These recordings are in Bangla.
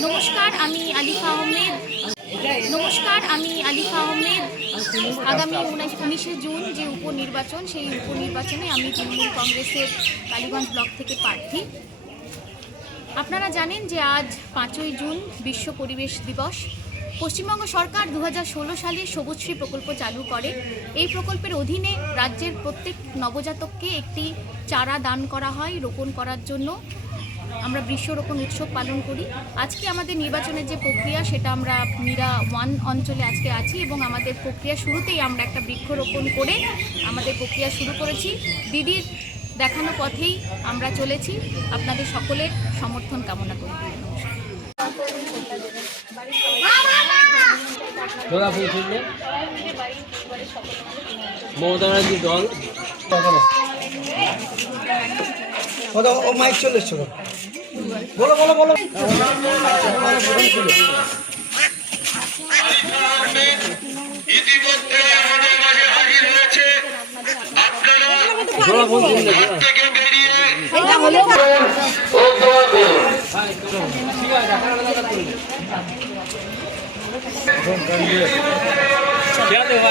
নমস্কার, আমি আলিফা আহমেদ। নমস্কার, আমি আলিফা আহমেদ। আগামী উনিশ- জুন যে উপনির্বাচন, সেই উপনির্বাচনে আমি তৃণমূল কংগ্রেসের কালীগঞ্জ ব্লক থেকে প্রার্থী। আপনারা জানেন যে আজ পাঁচই জুন বিশ্ব পরিবেশ দিবস। পশ্চিমবঙ্গ সরকার দু হাজার ষোলো সালে সবুজশ্রী প্রকল্প চালু করে। এই প্রকল্পের অধীনে রাজ্যের প্রত্যেক নবজাতককে একটি চারা দান করা হয় রোপণ করার জন্য। আমরা বৃক্ষরোপণ উৎসব পালন করি। আজকে আমাদের নির্বাচনের যে প্রক্রিয়া, সেটা আমরা মীরা ওয়ান অঞ্চলে আজকে আছি এবং আমাদের প্রক্রিয়া শুরুতেই আমরা একটা বৃক্ষরোপণ করে আমাদের প্রক্রিয়া শুরু করেছি। দিদির দেখানো পথেই আমরা চলেছি। আপনাদের সকলের সমর্থন কামনা করি। মমতা দল। ওটা ও মাইক চলে এসছো বলো বলো বলো। ইতিমধ্যে আমাদের মাঝে হাজির হয়েছে আপনারা তোরা ফুল ছিললে থেকে বেরিয়ে ও দোয়া করুন ঠিক আছে দেখা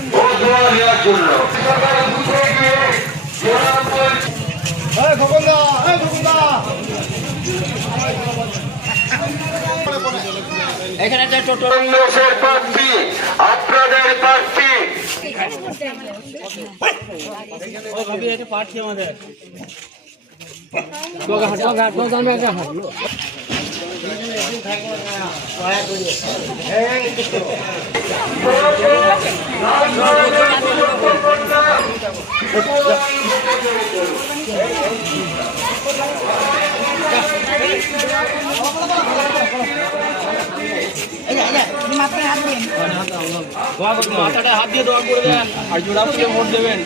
নেওয়ার জন্য। এই খোকনদা এখানে একটা টোটো। প্রার্থী আপনাদের প্রার্থী প্রার্থী আমাদের। মাথাটা হাত দিয়ে দোয়া করে দেন। আর জোড়া ফুলে ভোট দেবেন।